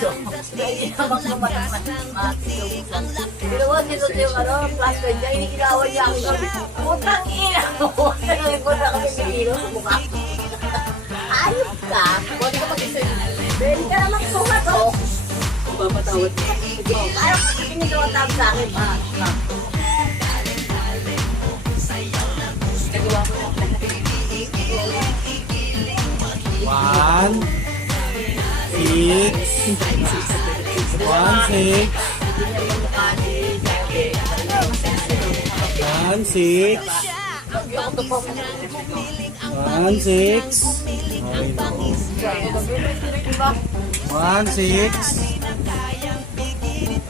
ito. Hindi naman naman ginawa nito yung plastic niya, inigilawan niya ako sabi, putang ina mo! Nagawin ko na kami pinilo sa mukha. Ayos ka! Pwede ka mag-isa yun. Pwede ka naman sumat, oh! Papatawad. Ayaw ka sa pinagawa tawag sa akin, ha? Nagawa ko lang.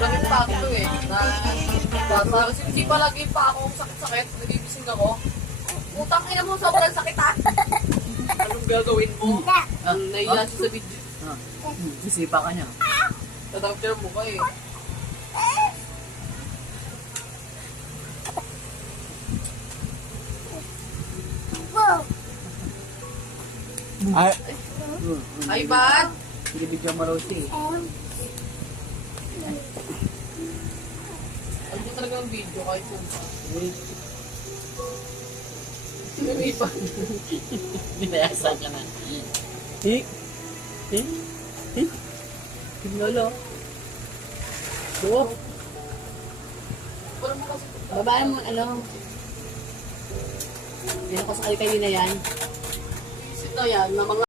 Bakit pa ako eh. Kasi hindi pa lagi pa ako sakit-sakit. Nagigising ako. Utang ina mo, sobrang sakit ha. Anong gagawin mo? Nahiya siya sa video. Sisipa ka niya. Tatawag siya mo ka eh. Ay, Ay, ba't? Binibigyan mo raw siya eh. Ano ba talaga ang video kahit kung Hindi pa. Binayasan ka na. Lolo. Do. Wala mo kasi. Babaan mo, ano. Yan ako sa kayo na yan. Isip na yan na mga